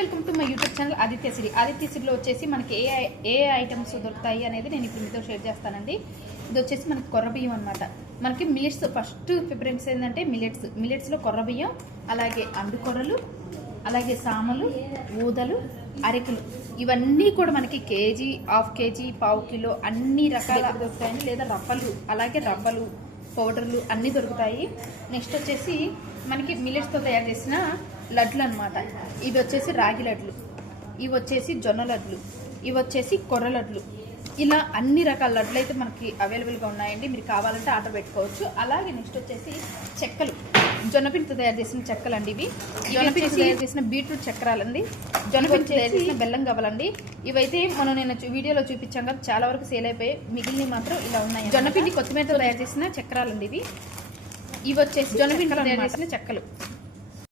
Welcome to my YouTube channel ఆదిత్యశ్రీలో వచ్చేసి మనకి ఏ ఐటమ్స్ దొరుకుతాయి అనేది నేను ఇప్పుడు మీతో షేర్ చేస్తానండి. ఇది వచ్చేసి మనకి కొర్రబియ్యం అనమాట. మనకి మిల్లెట్స్ ఫస్ట్ ప్రిఫరెన్స్ ఏంటంటే మిల్లెట్స్లో కొర్రబియ్యం, అలాగే అండుకొర్రలు, అలాగే సామలు, ఊదలు, అరికలు, ఇవన్నీ కూడా మనకి కేజీ, హాఫ్ కేజీ, పావు కిలో అన్ని రకాల దొరుకుతాయండి. లేదా రవ్వలు, అలాగే రవ్వలు, పౌడర్లు అన్నీ దొరుకుతాయి. నెక్స్ట్ వచ్చేసి మనకి మిల్లెట్స్తో తయారు చేసిన లడ్లు అనమాట. ఇవి వచ్చేసి రాగి లడ్లు, ఇవి వచ్చేసి జొన్న లడ్లు, ఇవి వచ్చేసి కొర్ర లడ్లు. ఇలా అన్ని రకాల లడ్లు అయితే మనకి అవైలబుల్గా ఉన్నాయండి. మీరు కావాలంటే ఆర్డర్ పెట్టుకోవచ్చు. అలాగే నెక్స్ట్ వచ్చేసి చెక్కలు, జొన్నపిండితో తయారు చేసిన చెక్కలు అండి. ఇవి జొన్నపిండితో తయారు చేసిన బీట్రూట్ చక్రాలండి, జొన్నపిండితో తయారు చేసిన బెల్లం గవ్వలండి. ఇవైతే నేను వీడియోలో చూపించాం కదా, చాలా వరకు సేల్ అయిపోయి మిగిలినవి మాత్రం ఇలా ఉన్నాయి. జొన్నపిండి కొత్తిమీరతో తయారు చేసిన చక్రాలండి ఇవి. ఇవి వచ్చేసి జొన్నపిండితో తయారు చేసిన చెక్కలు.